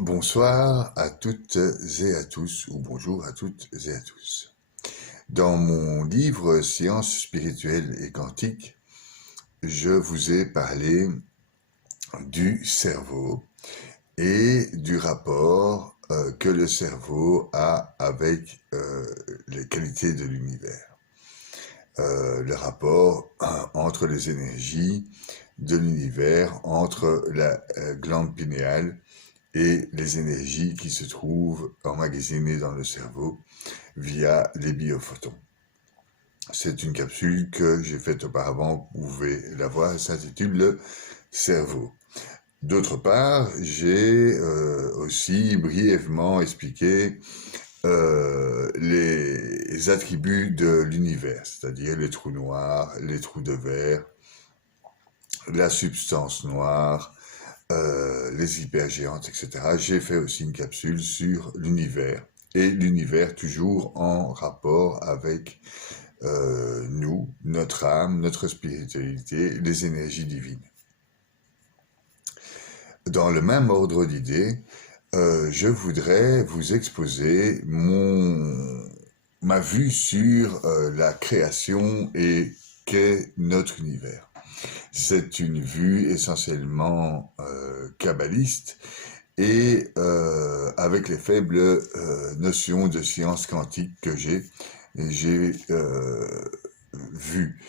Bonsoir à toutes et à tous, ou bonjour à toutes et à tous. Dans mon livre Sciences spirituelles et quantiques, je vous ai parlé du cerveau et du rapport que le cerveau a avec les qualités de l'univers. Le rapport entre les énergies de l'univers, entre la glande pinéale et les énergies qui se trouvent emmagasinées dans le cerveau via les biophotons. C'est une capsule que j'ai faite auparavant, vous pouvez la voir, elle s'intitule le cerveau. D'autre part, j'ai aussi brièvement expliqué les attributs de l'univers, c'est-à-dire les trous noirs, les trous de verre, la substance noire, les hypergéantes, etc. J'ai fait aussi une capsule sur l'univers, et l'univers toujours en rapport avec nous, notre âme, notre spiritualité, les énergies divines. Dans le même ordre d'idées, je voudrais vous exposer ma vue sur la création et qu'est notre univers. C'est une vue essentiellement kabbaliste et avec les faibles notions de science quantique que j'ai vu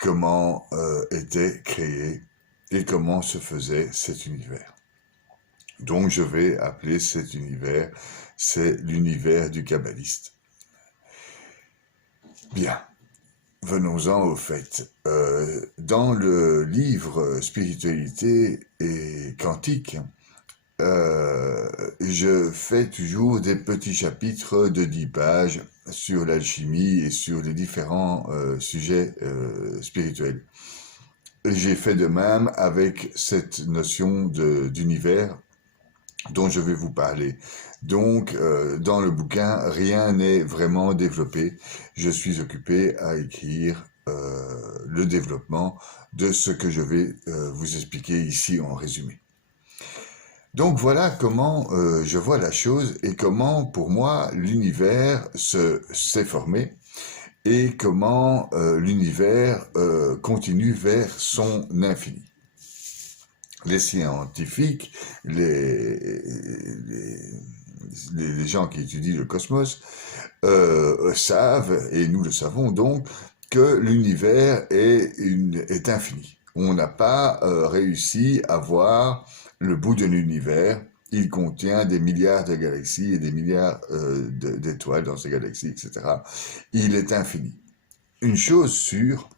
comment était créé et comment se faisait cet univers. Donc je vais appeler cet univers, c'est l'univers du kabbaliste. Bien. Venons-en au fait. Dans le livre Spiritualité et Quantique, je fais toujours des petits chapitres de 10 pages sur l'alchimie et sur les différents sujets spirituels. J'ai fait de même avec cette notion d'univers dont je vais vous parler. Donc, dans le bouquin, rien n'est vraiment développé. Je suis occupé à écrire le développement de ce que je vais vous expliquer ici en résumé. Donc voilà comment je vois la chose et comment, pour moi, l'univers s'est formé et comment l'univers continue vers son infini. Les scientifiques, les gens qui étudient le cosmos savent, et nous le savons donc, que l'univers est infini. On n'a pas réussi à voir le bout de l'univers. Il contient des milliards de galaxies et des milliards d'étoiles dans ces galaxies, etc. Il est infini. Une chose sûre,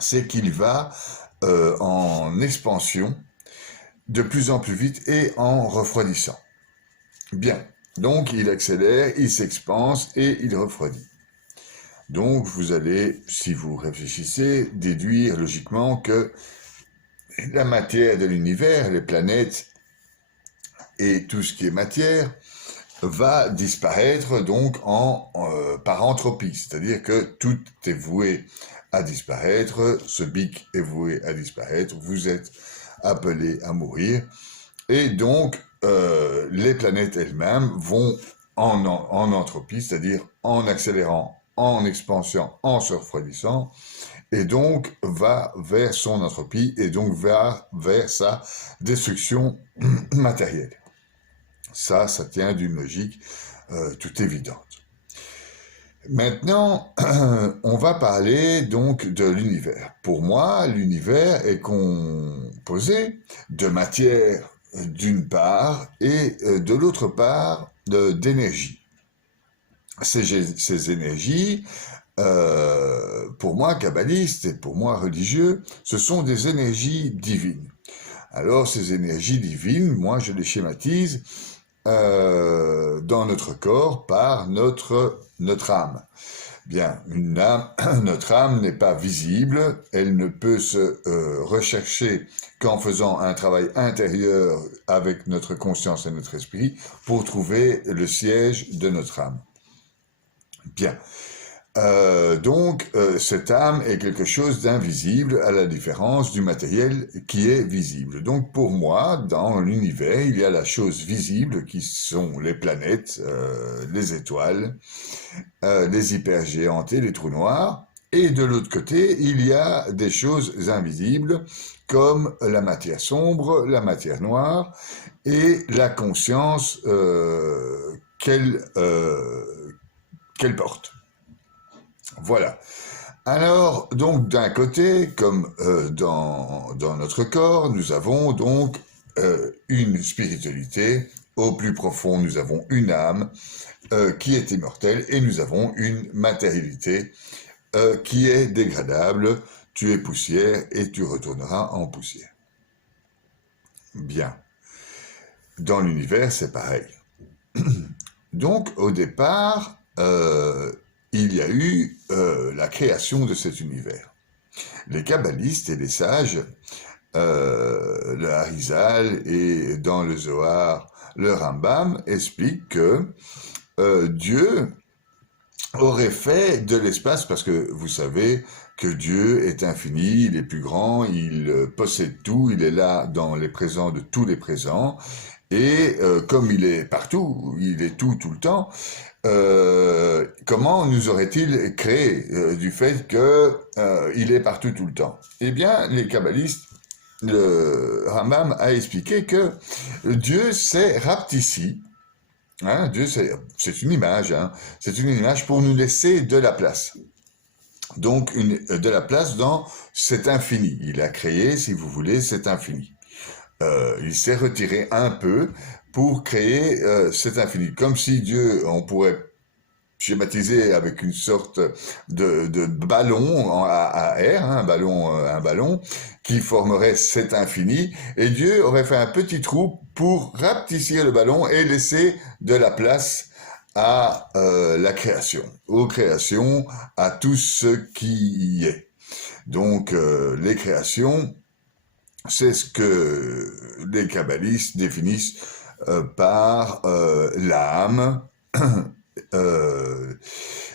c'est qu'il va en expansion de plus en plus vite et en refroidissant. Bien, donc il accélère, il s'expanse et il refroidit. Donc vous allez, si vous réfléchissez, déduire logiquement que la matière de l'univers, les planètes et tout ce qui est matière, va disparaître donc par entropie, c'est-à-dire que tout est voué à disparaître, ce bic est voué à disparaître, vous êtes appelé à mourir, et donc les planètes elles-mêmes vont en entropie, c'est-à-dire en accélérant, en expansion, en se refroidissant, et donc va vers son entropie, et donc va vers sa destruction matérielle. Ça tient d'une logique tout évidente. Maintenant, on va parler donc de l'univers. Pour moi, l'univers est composé de matière d'une part et de l'autre part d'énergie. Ces énergies, pour moi kabbaliste et pour moi religieux, ce sont des énergies divines. Alors ces énergies divines, moi je les schématise dans notre corps par notre âme. Bien, une âme, notre âme n'est pas visible, elle ne peut se rechercher qu'en faisant un travail intérieur avec notre conscience et notre esprit pour trouver le siège de notre âme. Bien. Cette âme est quelque chose d'invisible à la différence du matériel qui est visible. Donc, pour moi, dans l'univers, il y a la chose visible qui sont les planètes, les étoiles, les hypergéantes et les trous noirs. Et de l'autre côté, il y a des choses invisibles comme la matière sombre, la matière noire et la conscience qu'elle porte. Voilà. Alors, donc, d'un côté, comme dans notre corps, nous avons donc une spiritualité. Au plus profond, nous avons une âme qui est immortelle et nous avons une matérialité qui est dégradable. Tu es poussière et tu retourneras en poussière. Bien. Dans l'univers, c'est pareil. Donc, au départ, il y a eu la création de cet univers. Les kabbalistes et les sages, le Harizal et dans le Zohar, le Rambam expliquent que Dieu aurait fait de l'espace, parce que vous savez que Dieu est infini, il est plus grand, il possède tout, il est là dans les présents de tous les présents, et comme il est partout, il est tout le temps, comment nous aurait-il créé du fait qu'il est partout tout le temps? Eh bien, les kabbalistes, le Rambam a expliqué que Dieu s'est rapetissé. Hein, Dieu, c'est une image, hein, c'est une image pour nous laisser de la place. Donc, de la place dans cet infini. Il a créé, si vous voulez, cet infini. Il s'est retiré un peu pour créer cet infini. Comme si Dieu, on pourrait schématiser avec une sorte de ballon à air, hein, un ballon qui formerait cet infini, et Dieu aurait fait un petit trou pour rapetisser le ballon et laisser de la place à la création, aux créations, à tout ce qui y est. Donc les créations, c'est ce que les kabbalistes définissent par l'âme,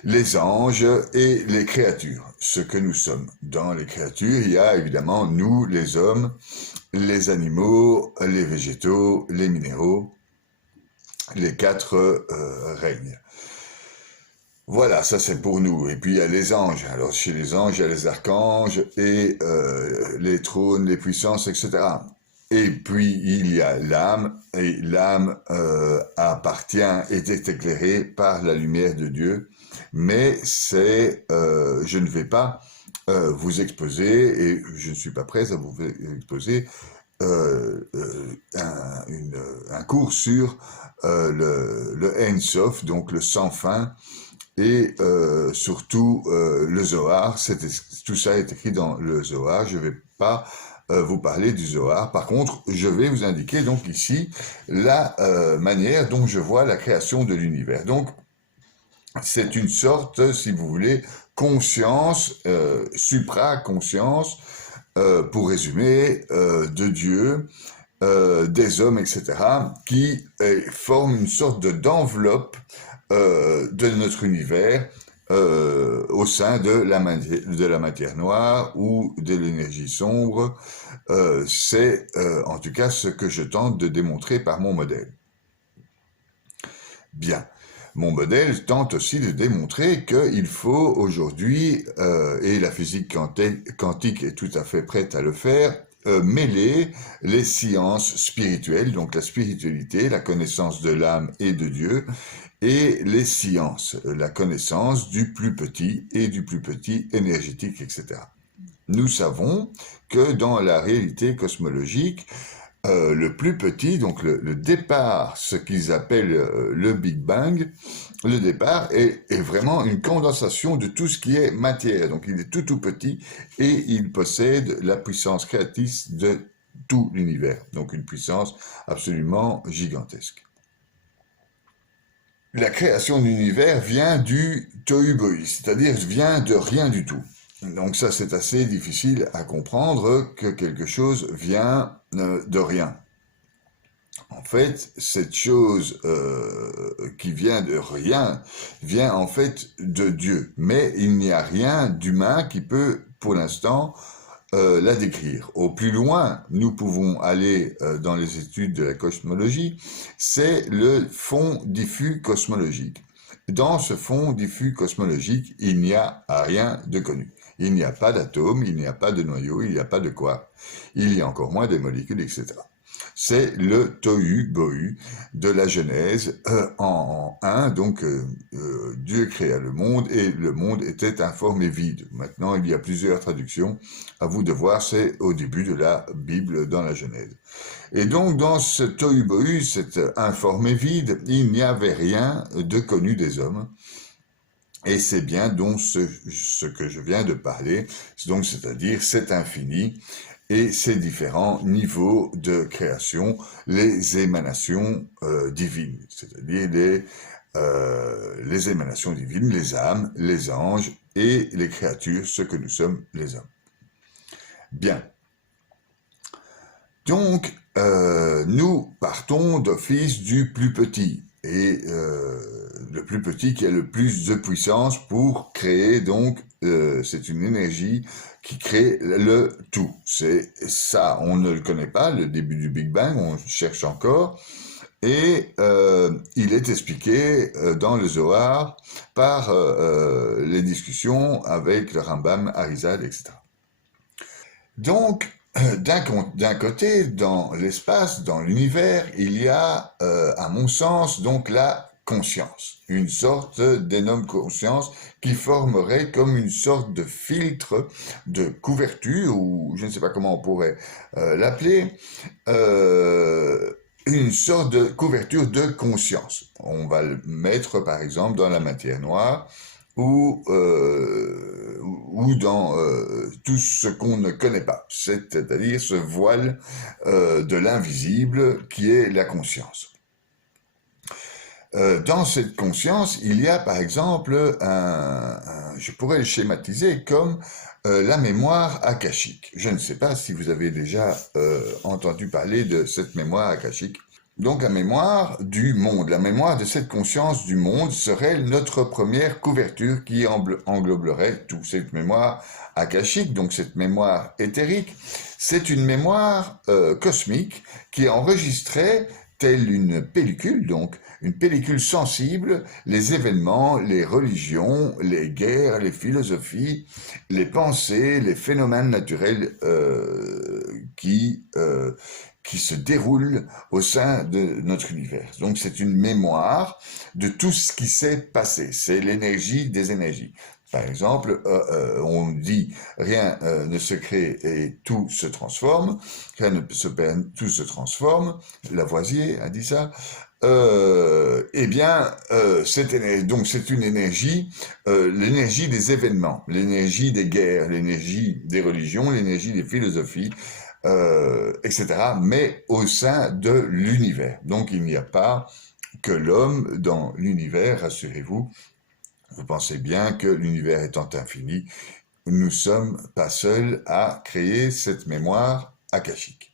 les anges et les créatures, ce que nous sommes. Dans les créatures, il y a évidemment nous, les hommes, les animaux, les végétaux, les minéraux, les quatre règnes. Voilà, ça c'est pour nous. Et puis il y a les anges. Alors chez les anges, il y a les archanges et les trônes, les puissances, etc. Et puis il y a l'âme, et l'âme appartient, est éclairée par la lumière de Dieu. Mais je ne vais pas vous exposer, et je ne suis pas prêt à vous exposer un cours sur le Ein Sof, donc le sans fin, et surtout le Zohar. Tout ça est écrit dans le Zohar. Je ne vais pas vous parler du Zohar. Par contre, je vais vous indiquer donc ici la manière dont je vois la création de l'univers. Donc, c'est une sorte, si vous voulez, conscience, supra-conscience, pour résumer, de Dieu, des hommes, etc., qui forment une sorte d'enveloppe de notre univers au sein de la matière noire ou de l'énergie sombre. C'est en tout cas ce que je tente de démontrer par mon modèle. Bien. Mon modèle tente aussi de démontrer qu'il faut aujourd'hui, et la physique quantique est tout à fait prête à le faire, mêler les sciences spirituelles, donc la spiritualité, la connaissance de l'âme et de Dieu, et les sciences, la connaissance du plus petit et du plus petit énergétique, etc. Nous savons que dans la réalité cosmologique, le plus petit, donc le départ, ce qu'ils appellent le Big Bang, le départ est vraiment une condensation de tout ce qui est matière. Donc il est tout petit et il possède la puissance créatrice de tout l'univers. Donc une puissance absolument gigantesque. La création de l'univers vient du tohu bohi, c'est-à-dire vient de rien du tout. Donc ça, c'est assez difficile à comprendre que quelque chose vient de rien. En fait, cette chose qui vient de rien vient en fait de Dieu. Mais il n'y a rien d'humain qui peut, pour l'instant, la décrire. Au plus loin, nous pouvons aller dans les études de la cosmologie, c'est le fond diffus cosmologique. Dans ce fond diffus cosmologique, il n'y a rien de connu. Il n'y a pas d'atomes, il n'y a pas de noyaux, il n'y a pas de quarks, il y a encore moins de molécules, etc. C'est le tohu-bohu de la Genèse en 1. Donc Dieu créa le monde et le monde était informe et vide. Maintenant, il y a plusieurs traductions. À vous de voir, c'est au début de la Bible dans la Genèse. Et donc, dans ce tohu-bohu, cet informe et vide, il n'y avait rien de connu des hommes. Et c'est bien donc ce que je viens de parler, donc c'est-à-dire cet infini et ces différents niveaux de création, les émanations divines, c'est-à-dire les émanations divines, les âmes, les anges et les créatures, ce que nous sommes les hommes. Bien. Donc, nous partons d'office du plus petit. Et le plus petit qui a le plus de puissance pour créer, donc, c'est une énergie qui crée le tout. C'est ça, on ne le connaît pas, le début du Big Bang, on cherche encore. Et il est expliqué dans le Zohar par les discussions avec le Rambam, Arizal, etc. Donc, d'un côté, dans l'espace, dans l'univers, il y a, à mon sens, donc la conscience, une sorte d'énorme conscience qui formerait comme une sorte de filtre, de couverture, ou je ne sais pas comment on pourrait l'appeler, une sorte de couverture de conscience. On va le mettre, par exemple, dans la matière noire, ou dans tout ce qu'on ne connaît pas, c'est-à-dire ce voile de l'invisible qui est la conscience. Dans cette conscience, il y a par exemple je pourrais le schématiser comme la mémoire akashique. Je ne sais pas si vous avez déjà entendu parler de cette mémoire akashique. Donc la mémoire du monde, la mémoire de cette conscience du monde serait notre première couverture qui engloberait toute cette mémoire akashique, donc cette mémoire éthérique. C'est une mémoire cosmique qui enregistrait telle une pellicule, donc une pellicule sensible, les événements, les religions, les guerres, les philosophies, les pensées, les phénomènes naturels qui se déroulent au sein de notre univers. Donc c'est une mémoire de tout ce qui s'est passé, c'est l'énergie des énergies. Par exemple, on dit rien ne se crée et tout se transforme, rien ne se perd, tout se transforme. Lavoisier a dit ça. Eh bien, donc c'est une énergie, l'énergie des événements, l'énergie des guerres, l'énergie des religions, l'énergie des philosophies, etc., mais au sein de l'univers. Donc il n'y a pas que l'homme dans l'univers, rassurez-vous. Vous pensez bien que l'univers étant infini, nous ne sommes pas seuls à créer cette mémoire akashique.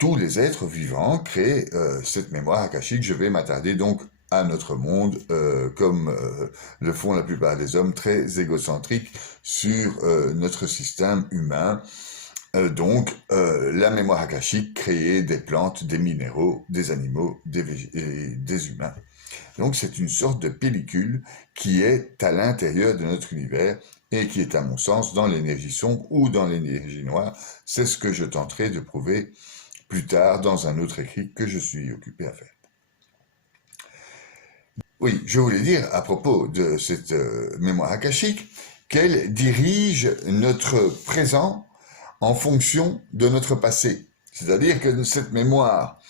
Tous les êtres vivants créent cette mémoire akashique. Je vais m'attarder donc à notre monde, comme le font la plupart des hommes très égocentriques sur notre système humain. Donc, la mémoire akashique créée des plantes, des minéraux, des animaux, des humains. Donc c'est une sorte de pellicule qui est à l'intérieur de notre univers et qui est à mon sens dans l'énergie sombre ou dans l'énergie noire. C'est ce que je tenterai de prouver plus tard dans un autre écrit que je suis occupé à faire. Oui, je voulais dire à propos de cette mémoire akashique qu'elle dirige notre présent en fonction de notre passé. C'est-à-dire que cette mémoire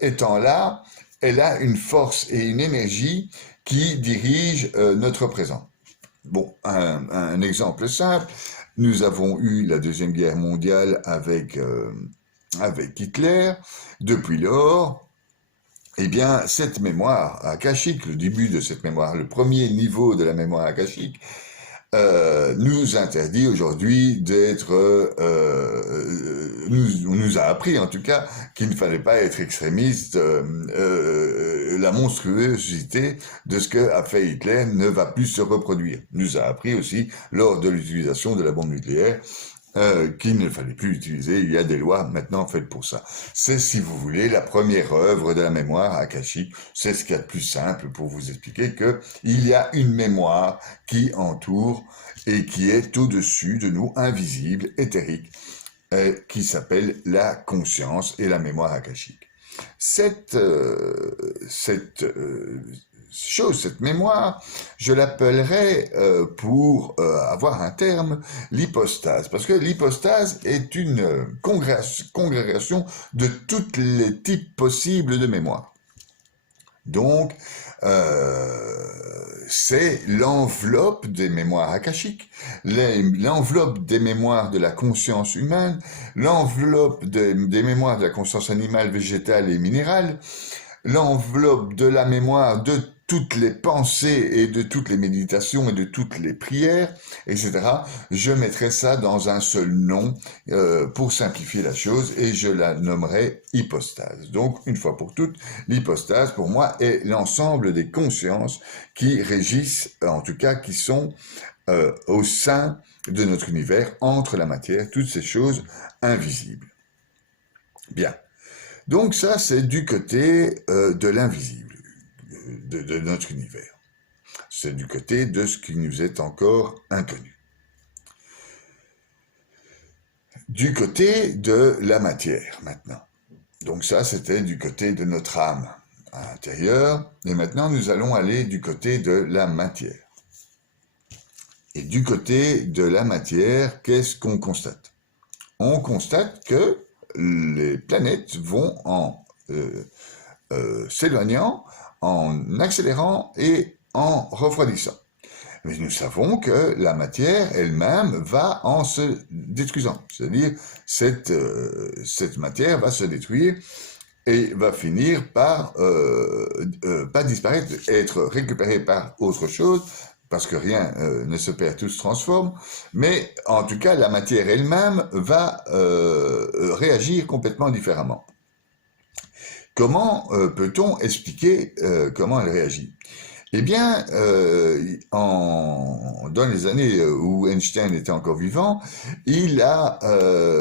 étant là, elle a une force et une énergie qui dirige notre présent. Bon, un exemple simple, nous avons eu la Deuxième Guerre mondiale avec Hitler. Depuis lors, eh bien, cette mémoire akashique, le début de cette mémoire, le premier niveau de la mémoire akashique, nous interdit aujourd'hui d'être, on nous a appris en tout cas qu'il ne fallait pas être extrémiste. La monstruosité de ce que a fait Hitler ne va plus se reproduire. Nous a appris aussi lors de l'utilisation de la bombe nucléaire qu'il ne fallait plus utiliser. Il y a des lois maintenant faites pour ça. C'est, si vous voulez, la première œuvre de la mémoire akashique. C'est ce qu'il y a de plus simple pour vous expliquer que il y a une mémoire qui entoure et qui est au-dessus de nous, invisible, éthérique, qui s'appelle la conscience et la mémoire akashique. Cette chose, cette mémoire, je l'appellerais, pour avoir un terme, l'hypostase. Parce que l'hypostase est une congrégation de tous les types possibles de mémoire. Donc, c'est l'enveloppe des mémoires akashiques, l'enveloppe des mémoires de la conscience humaine, l'enveloppe des mémoires de la conscience animale, végétale et minérale, l'enveloppe de la mémoire de toutes les pensées et de toutes les méditations et de toutes les prières, etc. Je mettrai ça dans un seul nom pour simplifier la chose et je la nommerai hypostase. Donc, une fois pour toutes, l'hypostase, pour moi, est l'ensemble des consciences qui régissent, en tout cas, qui sont au sein de notre univers, entre la matière, toutes ces choses invisibles. Bien. Donc ça, c'est du côté de l'invisible, de notre univers. C'est du côté de ce qui nous est encore inconnu. Du côté de la matière, maintenant. Donc ça, c'était du côté de notre âme à l'intérieur. Et maintenant, nous allons aller du côté de la matière. Et du côté de la matière, qu'est-ce qu'on constate? On constate que les planètes vont en s'éloignant, en accélérant et en refroidissant. Mais nous savons que la matière elle-même va en se détruisant. C'est-à-dire, cette matière va se détruire et va finir par pas disparaître, être récupérée par autre chose, parce que rien ne se perd, tout se transforme, mais en tout cas, la matière elle-même va réagir complètement différemment. Comment peut-on expliquer comment elle réagit? Eh bien, dans les années où Einstein était encore vivant, il a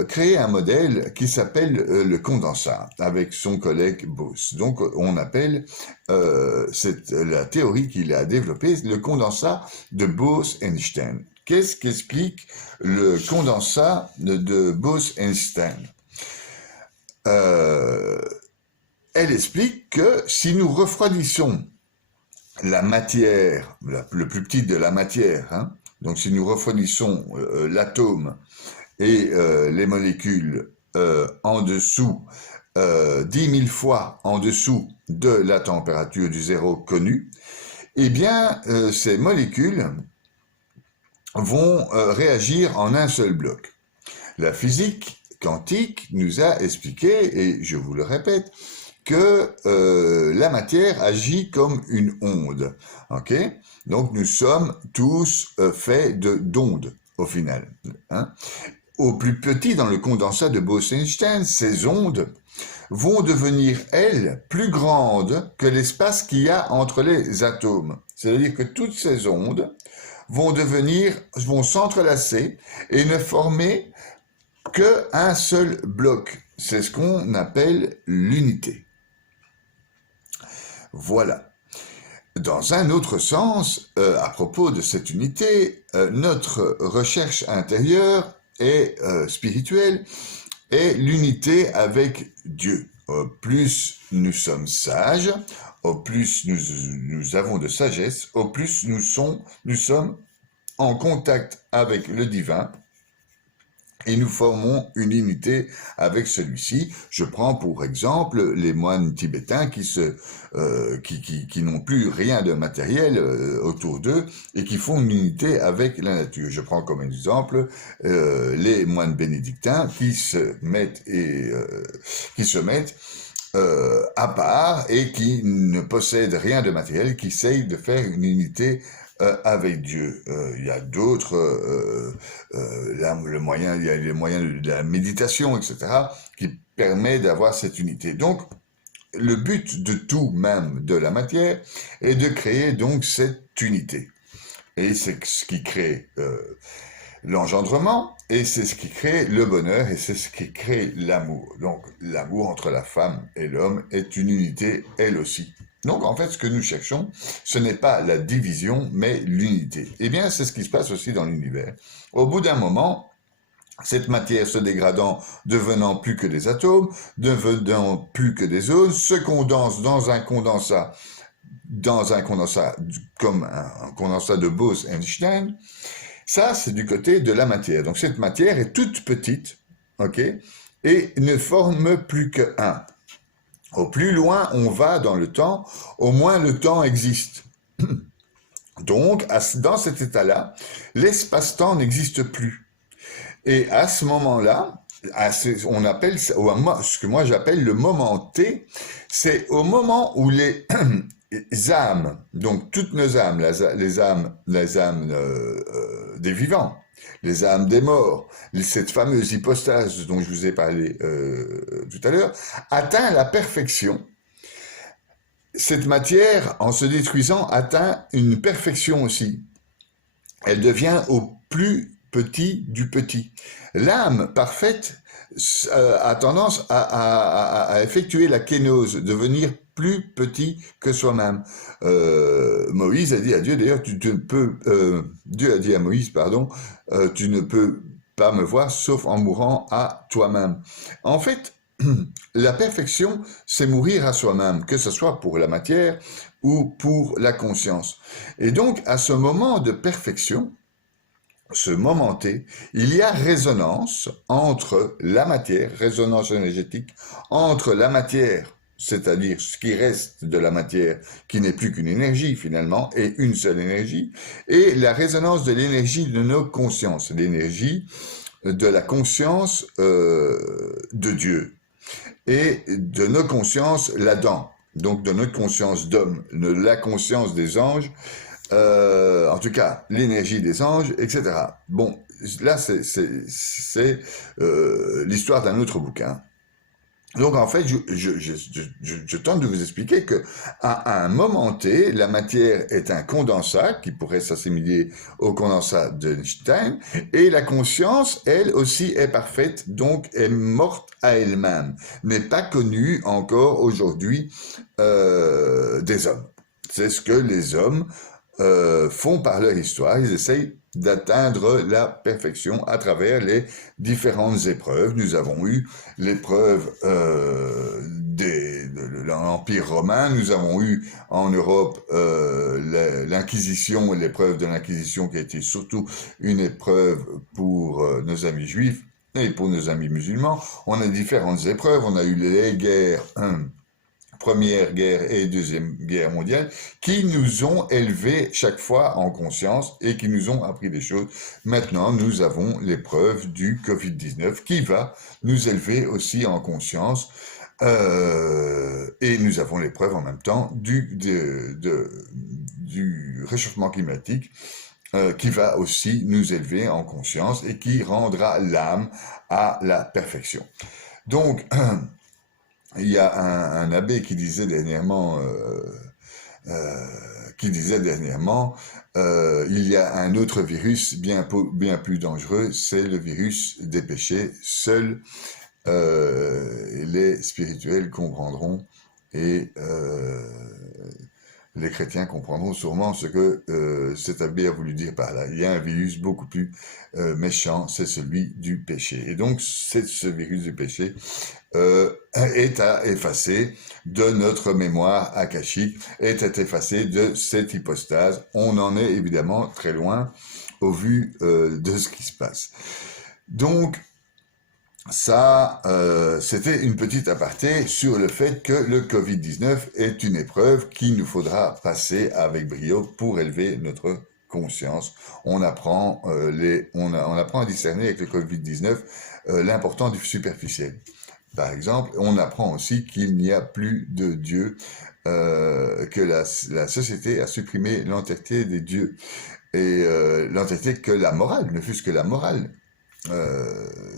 créé un modèle qui s'appelle le condensat, avec son collègue Bose. Donc, on appelle la théorie qu'il a développée le condensat de Bose-Einstein. Qu'est-ce qu'explique le condensat de Bose-Einstein? Elle explique que si nous refroidissons la matière, le plus petit de la matière, hein, donc si nous refroidissons l'atome et les molécules en dessous, 10 000 fois en dessous de la température du zéro connue, eh bien ces molécules vont réagir en un seul bloc. La physique quantique nous a expliqué, et je vous le répète, que la matière agit comme une onde, ok? Donc nous sommes tous faits d'ondes au final. Hein? Au plus petit dans le condensat de Bose-Einstein, ces ondes vont devenir, elles, plus grandes que l'espace qu'il y a entre les atomes. C'est-à-dire que toutes ces ondes vont s'entrelacer et ne former qu'un seul bloc. C'est ce qu'on appelle l'unité. Voilà. Dans un autre sens, à propos de cette unité, notre recherche intérieure et spirituelle est l'unité avec Dieu. Au plus nous sommes sages, au plus nous avons de sagesse, au plus nous sommes en contact avec le divin, et nous formons une unité avec celui-ci. Je prends pour exemple les moines tibétains qui n'ont plus rien de matériel autour d'eux et qui font une unité avec la nature. Je prends comme exemple les moines bénédictins qui se mettent à part et qui ne possèdent rien de matériel, qui essayent de faire une unité avec Dieu. Il y a d'autres, il y a les moyens de la méditation, etc., qui permet d'avoir cette unité. Donc, le but de tout, même de la matière, est de créer donc cette unité. Et c'est ce qui crée l'engendrement, et c'est ce qui crée le bonheur, et c'est ce qui crée l'amour. Donc l'amour entre la femme et l'homme est une unité, elle aussi. Donc en fait, ce que nous cherchons, ce n'est pas la division, mais l'unité. Eh bien, c'est ce qui se passe aussi dans l'univers. Au bout d'un moment, cette matière se dégradant, devenant plus que des atomes, devenant plus que des zones, se condense dans un condensat comme un condensat de Bose-Einstein. Ça, c'est du côté de la matière. Donc cette matière est toute petite, ok, et ne forme plus que un. Au plus loin on va dans le temps, au moins le temps existe. Donc, dans cet état-là, l'espace-temps n'existe plus. Et à ce moment-là, on appelle ce que moi j'appelle le moment T, c'est au moment où les âmes, donc toutes nos âmes, les âmes des vivants, les âmes des morts, cette fameuse hypostase dont je vous ai parlé tout à l'heure, atteint la perfection. Cette matière, en se détruisant, atteint une perfection aussi. Elle devient au plus petit du petit. L'âme parfaite a tendance à effectuer la kénose, devenir plus petit que soi-même. Moïse a dit à Dieu, d'ailleurs, Dieu a dit à Moïse, pardon, tu ne peux pas me voir sauf en mourant à toi-même. En fait, la perfection, c'est mourir à soi-même, que ce soit pour la matière ou pour la conscience. Et donc, à ce moment de perfection, ce moment T, il y a résonance entre la matière, résonance énergétique, entre la matière, c'est-à-dire ce qui reste de la matière, qui n'est plus qu'une énergie finalement, et une seule énergie, et la résonance de l'énergie de nos consciences, l'énergie de la conscience de Dieu, et de nos consciences là-dedans, donc de notre conscience d'homme, de la conscience des anges, en tout cas, l'énergie des anges, etc. Bon, là, c'est l'histoire d'un autre bouquin. Donc, en fait, je tente de vous expliquer que à un moment T, la matière est un condensat qui pourrait s'assimiler au condensat d'Einstein, et la conscience, elle aussi, est parfaite, donc est morte à elle-même, n'est pas connue encore aujourd'hui des hommes. C'est ce que les hommes font par leur histoire. Ils essayent d'atteindre la perfection à travers les différentes épreuves. Nous avons eu l'épreuve de l'Empire romain, nous avons eu en Europe l'Inquisition, l'épreuve de l'Inquisition qui a été surtout une épreuve pour nos amis juifs et pour nos amis musulmans. On a différentes épreuves, on a eu les guerres Première guerre et Deuxième guerre mondiale, qui nous ont élevés chaque fois en conscience et qui nous ont appris des choses. Maintenant, nous avons l'épreuve du Covid-19 qui va nous élever aussi en conscience et nous avons l'épreuve en même temps du réchauffement climatique qui va aussi nous élever en conscience et qui rendra l'âme à la perfection. Donc, il y a un abbé qui disait dernièrement, il y a un autre virus bien plus dangereux, c'est le virus des péchés. Seuls les spirituels comprendront et les chrétiens comprendront sûrement ce que cet abbé a voulu dire par là. Il y a un virus beaucoup plus méchant, c'est celui du péché. Et donc, ce virus du péché est à effacer de notre mémoire akashique, est à effacer de cette hypostase. On en est évidemment très loin au vu de ce qui se passe. Donc, ça, c'était une petite aparté sur le fait que le Covid-19 est une épreuve qu'il nous faudra passer avec brio pour élever notre conscience. On apprend à discerner avec le Covid-19 l'important du superficiel. par exemple, on apprend aussi qu'il n'y a plus de Dieu, que la société a supprimé l'entièreté des dieux, et l'entièreté que la morale, ne fût-ce que la morale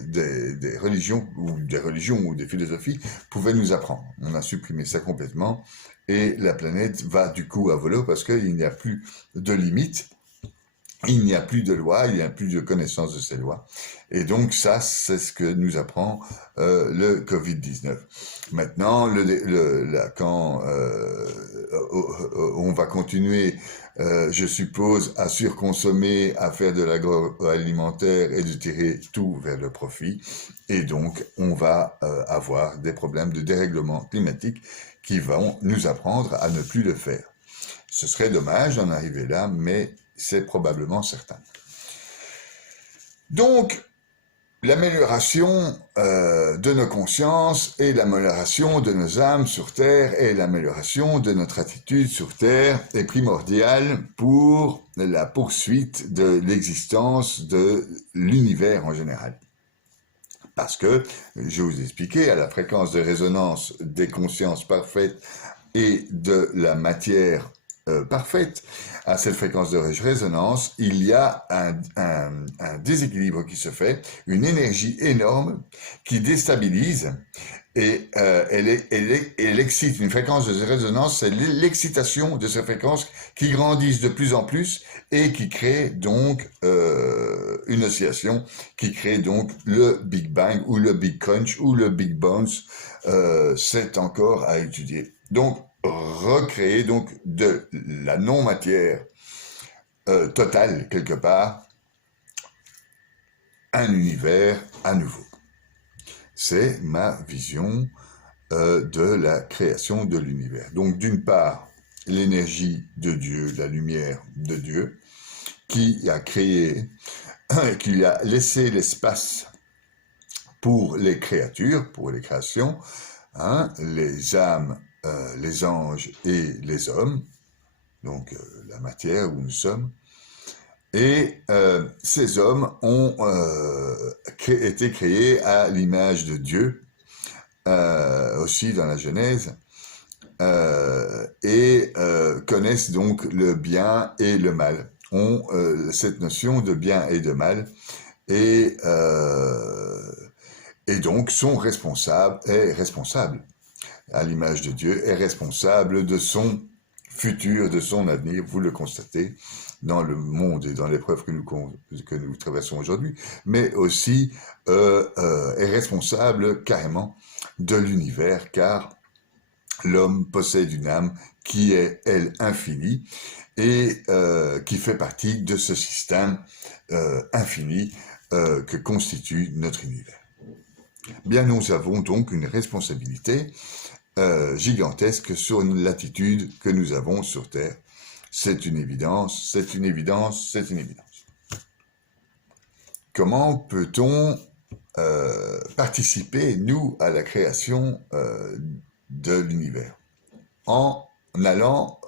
des religions ou des philosophies pouvaient nous apprendre. On a supprimé ça complètement, et la planète va du coup à volo parce qu'il n'y a plus de limites. Il n'y a plus de loi, il n'y a plus de connaissance de ces lois. Et donc ça, c'est ce que nous apprend le Covid-19. Maintenant, quand on va continuer, je suppose, à surconsommer, à faire de l'agroalimentaire et de tirer tout vers le profit. Et donc, on va avoir des problèmes de dérèglement climatique qui vont nous apprendre à ne plus le faire. Ce serait dommage d'en arriver là, mais c'est probablement certain. Donc, l'amélioration de nos consciences et l'amélioration de nos âmes sur Terre et l'amélioration de notre attitude sur Terre est primordiale pour la poursuite de l'existence de l'univers en général. Parce que, je vous ai expliqué, à la fréquence de résonance des consciences parfaites et de la matière parfaite, à cette fréquence de résonance, il y a un déséquilibre qui se fait, une énergie énorme qui déstabilise et elle excite. Une fréquence de résonance, c'est l'excitation de ces fréquences qui grandissent de plus en plus et qui crée donc une oscillation, qui crée donc le Big Bang ou le Big Crunch ou le Big Bounce. C'est encore à étudier. Donc, recréer donc de la non-matière totale, quelque part, un univers à nouveau. C'est ma vision de la création de l'univers. Donc, d'une part, l'énergie de Dieu, la lumière de Dieu, qui a créé, qui a laissé l'espace pour les créatures, pour les créations, les âmes, les anges et les hommes, donc la matière où nous sommes. Et ces hommes ont été créés à l'image de Dieu, aussi dans la Genèse, et connaissent donc le bien et le mal, ont cette notion de bien et de mal, et donc sont responsables, à l'image de Dieu, est responsable de son futur, de son avenir, vous le constatez dans le monde et dans l'épreuve que nous traversons aujourd'hui, mais aussi est responsable carrément de l'univers, car l'homme possède une âme qui est, elle, infinie, et qui fait partie de ce système infini que constitue notre univers. Bien, nous avons donc une responsabilité gigantesque sur l'attitude que nous avons sur Terre. C'est une évidence, c'est une évidence, c'est une évidence. Comment peut-on participer, nous, à la création de l'univers? En allant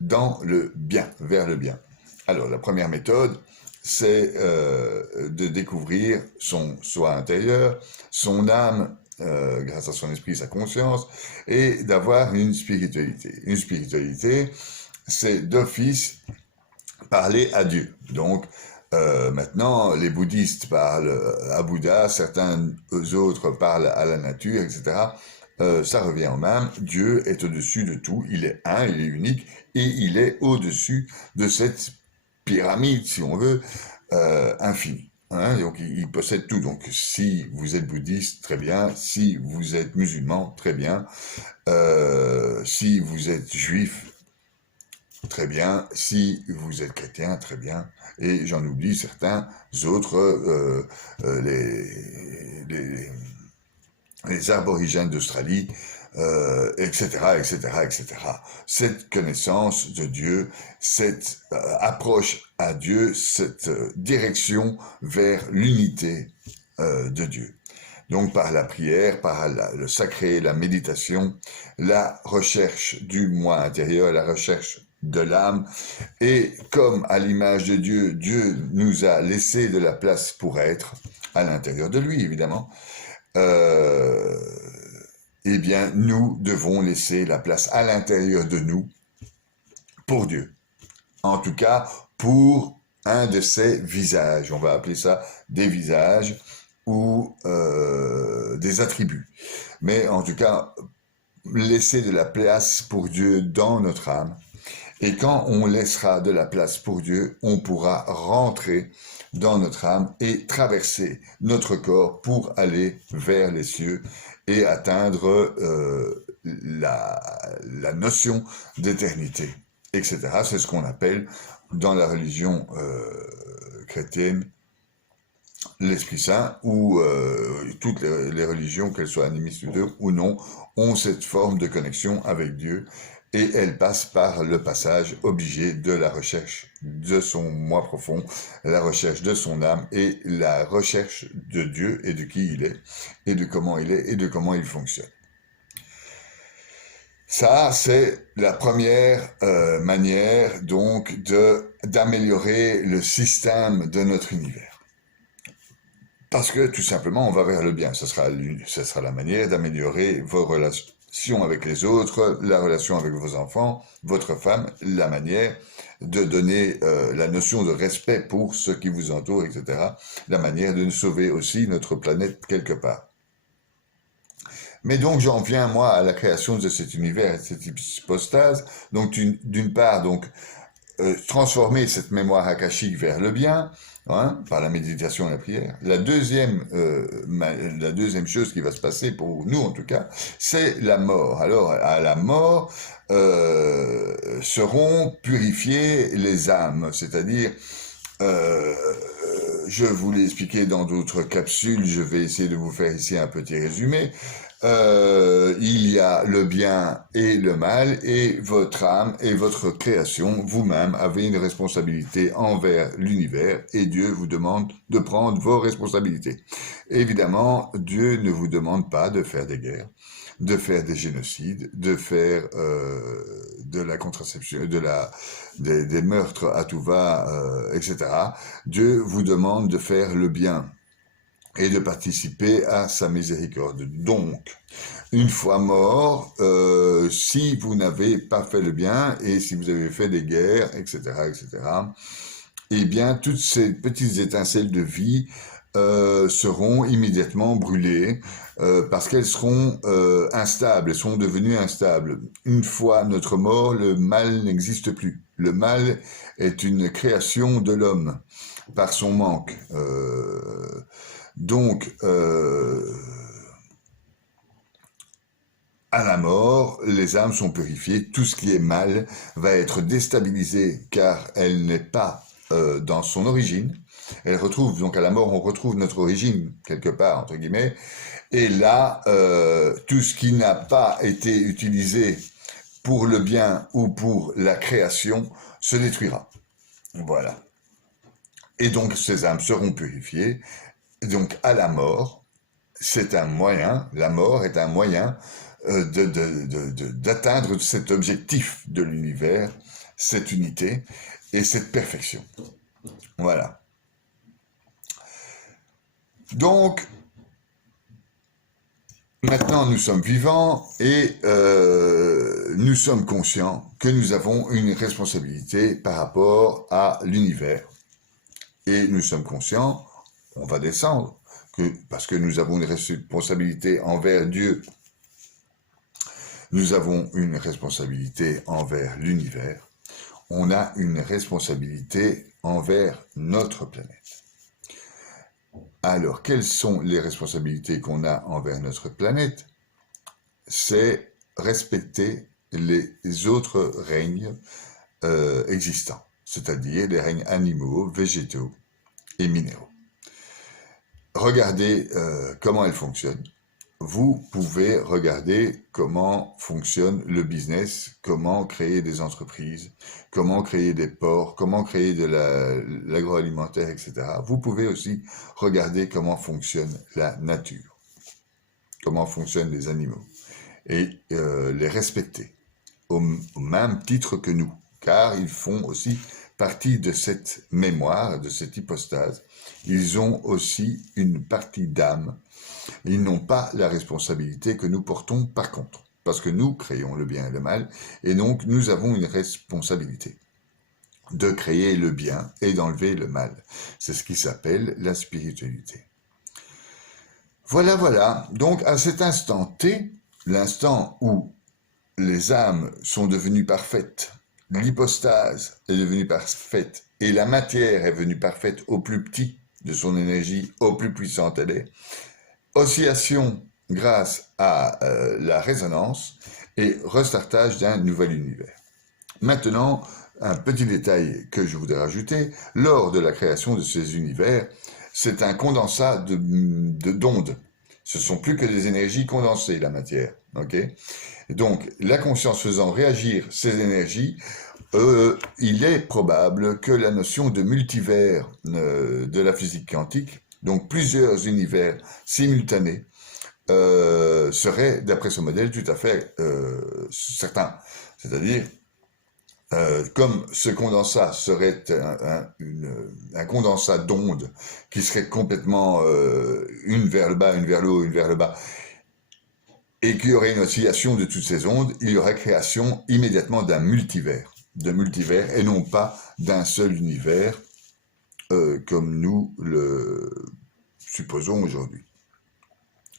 dans le bien, vers le bien. Alors, la première méthode, c'est de découvrir son soi intérieur, son âme, grâce à son esprit, sa conscience, et d'avoir une spiritualité. Une spiritualité, c'est d'office parler à Dieu. Donc, maintenant, les bouddhistes parlent à Bouddha, certains autres parlent à la nature, etc. Ça revient au même. Dieu est au-dessus de tout. Il est un, il est unique, et il est au-dessus de cette pyramide, si on veut, infinie. Donc, il possède tout. Donc, si vous êtes bouddhiste, très bien. Si vous êtes musulman, très bien. Si vous êtes juif, très bien. Si vous êtes chrétien, très bien. Et j'en oublie certains autres, les aborigènes d'Australie, etc., etc., etc. Cette connaissance de Dieu, cette approche à Dieu, cette direction vers l'unité de Dieu. Donc par la prière, par le sacré, la méditation, la recherche du moi intérieur, la recherche de l'âme, et comme à l'image de Dieu, Dieu nous a laissé de la place pour être, à l'intérieur de lui évidemment, euh, eh bien, nous devons laisser la place à l'intérieur de nous pour Dieu. En tout cas, pour un de ses visages. On va appeler ça des visages ou des attributs. Mais en tout cas, laisser de la place pour Dieu dans notre âme. Et quand on laissera de la place pour Dieu, on pourra rentrer dans notre âme et traverser notre corps pour aller vers les cieux et atteindre la notion d'éternité, etc. C'est ce qu'on appelle dans la religion chrétienne l'Esprit Saint, ou toutes les religions, qu'elles soient animistes ou non, ont cette forme de connexion avec Dieu, et elle passe par le passage obligé de la recherche de son moi profond, la recherche de son âme, et la recherche de Dieu et de qui il est, et de comment il est, et de comment il fonctionne. Ça, c'est la première manière, donc, d'améliorer le système de notre univers. Parce que, tout simplement, on va vers le bien. Ce sera la manière d'améliorer vos relations avec les autres, la relation avec vos enfants, votre femme, la manière de donner la notion de respect pour ceux qui vous entourent, etc. La manière de nous sauver aussi notre planète quelque part. Mais donc, j'en viens, moi, à la création de cet univers, de cette hypostase. Donc, d'une part, donc, transformer cette mémoire akashique vers le bien, hein, par la méditation et la prière. La deuxième chose qui va se passer, pour nous en tout cas, c'est la mort. Alors, à la mort, seront purifiées les âmes, c'est-à-dire, je vous l'ai expliqué dans d'autres capsules, je vais essayer de vous faire ici un petit résumé. Il y a le bien et le mal, et votre âme et votre création, vous-même, avez une responsabilité envers l'univers, et Dieu vous demande de prendre vos responsabilités. Évidemment, Dieu ne vous demande pas de faire des guerres, de faire des génocides, de faire de la contraception, des meurtres à tout va, etc. Dieu vous demande de faire le bien et de participer à sa miséricorde. Donc, une fois mort, si vous n'avez pas fait le bien, et si vous avez fait des guerres, etc., eh bien, toutes ces petites étincelles de vie seront immédiatement brûlées, parce qu'elles seront instables, elles sont devenues instables. Une fois notre mort, le mal n'existe plus. Le mal est une création de l'homme, par son manque. Donc, à la mort, les âmes sont purifiées, tout ce qui est mal va être déstabilisé car elle n'est pas dans son origine. Elle retrouve, donc à la mort, on retrouve notre origine quelque part, entre guillemets, et là, tout ce qui n'a pas été utilisé pour le bien ou pour la création se détruira. Voilà. Et donc, ces âmes seront purifiées. Donc, à la mort, c'est un moyen, la mort est un moyen d'atteindre cet objectif de l'univers, cette unité et cette perfection. Voilà. Donc, maintenant nous sommes vivants et nous sommes conscients que nous avons une responsabilité par rapport à l'univers. Et nous sommes conscients, on va descendre, parce que nous avons une responsabilité envers Dieu, nous avons une responsabilité envers l'univers, on a une responsabilité envers notre planète. Alors, quelles sont les responsabilités qu'on a envers notre planète? C'est respecter les autres règnes existants, c'est-à-dire les règnes animaux, végétaux et minéraux. Regardez comment elles fonctionnent. Vous pouvez regarder comment fonctionne le business, comment créer des entreprises, comment créer des ports, comment créer de l'agroalimentaire, etc. Vous pouvez aussi regarder comment fonctionne la nature, comment fonctionnent les animaux, et les respecter au même titre que nous, car ils font aussi partie de cette mémoire, de cette hypostase, ils ont aussi une partie d'âme. Ils n'ont pas la responsabilité que nous portons par contre, parce que nous créons le bien et le mal, et donc nous avons une responsabilité de créer le bien et d'enlever le mal. C'est ce qui s'appelle la spiritualité. Voilà, voilà. Donc à cet instant T, l'instant où les âmes sont devenues parfaites, l'hypostase est devenue parfaite et la matière est devenue parfaite au plus petit de son énergie, au plus puissante elle est, oscillation grâce à la résonance et restartage d'un nouvel univers. Maintenant, un petit détail que je voudrais rajouter, lors de la création de ces univers, c'est un condensat d'ondes. Ce ne sont plus que des énergies condensées, la matière. Okay, donc, la conscience faisant réagir ces énergies, il est probable que la notion de multivers de la physique quantique, donc plusieurs univers simultanés, serait, d'après ce modèle, tout à fait certain. C'est-à-dire, comme ce condensat serait un condensat d'ondes qui serait complètement une vers le bas, une vers le haut, une vers le bas, et qu'il y aurait une oscillation de toutes ces ondes, il y aurait création immédiatement d'un multivers, et non pas d'un seul univers comme nous le supposons aujourd'hui.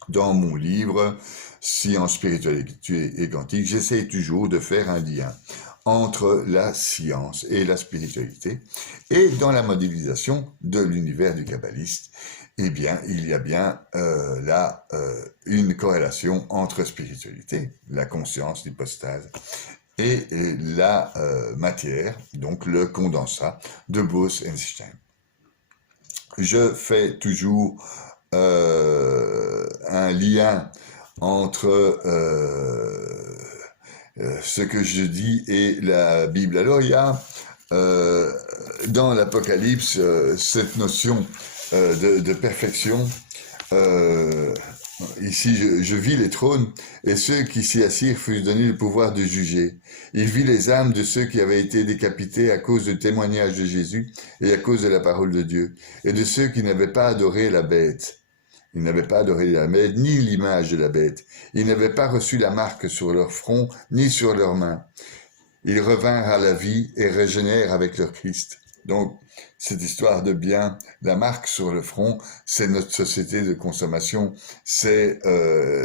Dans mon livre « Science, spiritualité et quantique », j'essaie toujours de faire un lien entre la science et la spiritualité. Et dans la modélisation de l'univers du kabbaliste, eh bien, il y a bien là une corrélation entre spiritualité, la conscience, l'hypostase, et la matière, donc le condensat de Bose-Einstein. Je fais toujours un lien entre ce que je dis et la Bible. Alors il y a dans l'Apocalypse cette notion de perfection. Ici, je vis les trônes, et ceux qui s'y assirent furent donnés le pouvoir de juger. Il vit les âmes de ceux qui avaient été décapités à cause du témoignage de Jésus et à cause de la parole de Dieu, et de ceux qui n'avaient pas adoré la bête. Ils n'avaient pas adoré la bête, ni l'image de la bête. Ils n'avaient pas reçu la marque sur leur front, ni sur leurs mains. Ils revinrent à la vie et régénèrent avec leur Christ. Donc, cette histoire de bien, la marque sur le front, c'est notre société de consommation, c'est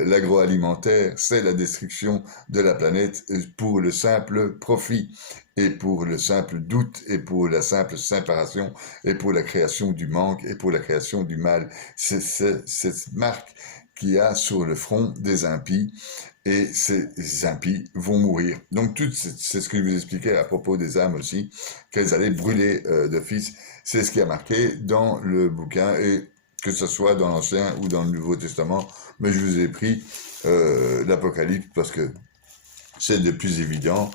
l'agroalimentaire, c'est la destruction de la planète pour le simple profit, et pour le simple doute, et pour la simple séparation, et pour la création du manque, et pour la création du mal. C'est cette marque qu'il y a sur le front des impies, et ces impies vont mourir. Donc tout c'est ce que je vous expliquais à propos des âmes aussi, qu'elles allaient brûler d'office. C'est ce qui a marqué dans le bouquin, et que ce soit dans l'Ancien ou dans le Nouveau Testament, mais je vous ai pris l'Apocalypse parce que c'est le plus évident.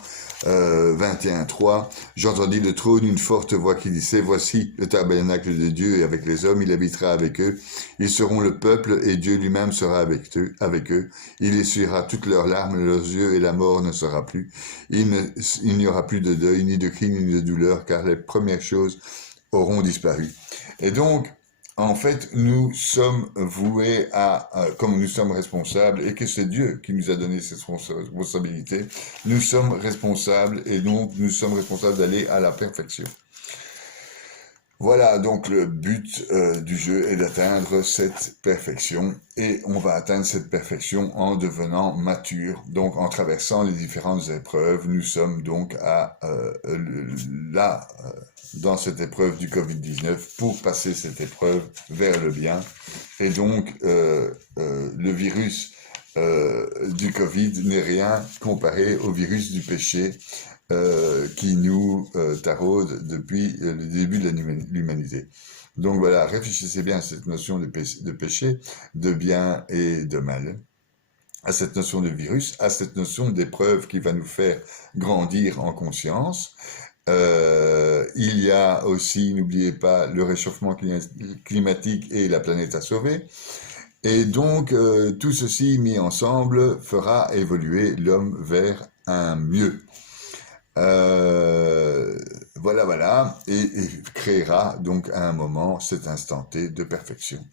21.3, j'entendis le trône une forte voix qui disait, voici le tabernacle de Dieu et avec les hommes, il habitera avec eux, ils seront le peuple et Dieu lui-même sera avec eux, il essuiera toutes leurs larmes, leurs yeux et la mort ne sera plus, il n'y aura plus de deuil, ni de cri, ni de douleur, car les premières choses auront disparu. Et donc, en fait, nous sommes voués comme nous sommes responsables, et que c'est Dieu qui nous a donné cette responsabilité, nous sommes responsables, et donc nous sommes responsables d'aller à la perfection. Voilà, donc le but du jeu est d'atteindre cette perfection, et on va atteindre cette perfection en devenant mature, donc en traversant les différentes épreuves. Nous sommes donc là, dans cette épreuve du Covid-19, pour passer cette épreuve vers le bien. Et donc, le virus du Covid n'est rien comparé au virus du péché qui nous taraude depuis le début de l'humanité. Donc voilà, réfléchissez bien à cette notion de péché, de bien et de mal, à cette notion de virus, à cette notion d'épreuve qui va nous faire grandir en conscience. Il y a aussi, n'oubliez pas, le réchauffement climatique et la planète à sauver. Et donc, tout ceci mis ensemble fera évoluer l'homme vers un mieux. Voilà, et créera donc à un moment cet instant T de perfection,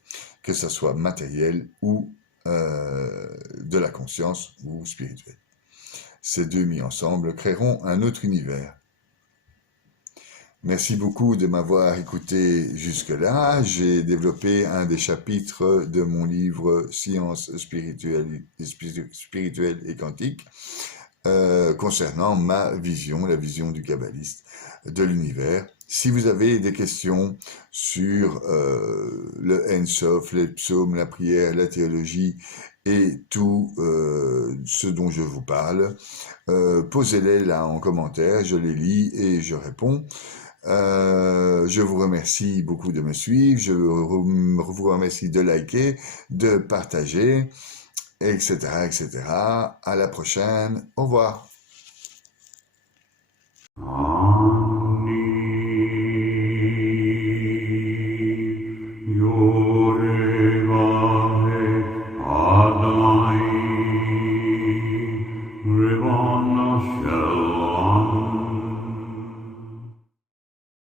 que ce soit matériel ou de la conscience ou spirituel. Ces deux mis ensemble créeront un autre univers. Merci beaucoup de m'avoir écouté jusque-là. J'ai développé un des chapitres de mon livre Sciences spirituelles et quantiques concernant ma vision, la vision du kabbaliste de l'univers. Si vous avez des questions sur le Ein-Sof, les psaumes, la prière, la théologie et tout ce dont je vous parle, posez-les là en commentaire, je les lis et je réponds. Je vous remercie beaucoup de me suivre, je vous remercie de liker, de partager, etc., etc. À la prochaine, au revoir.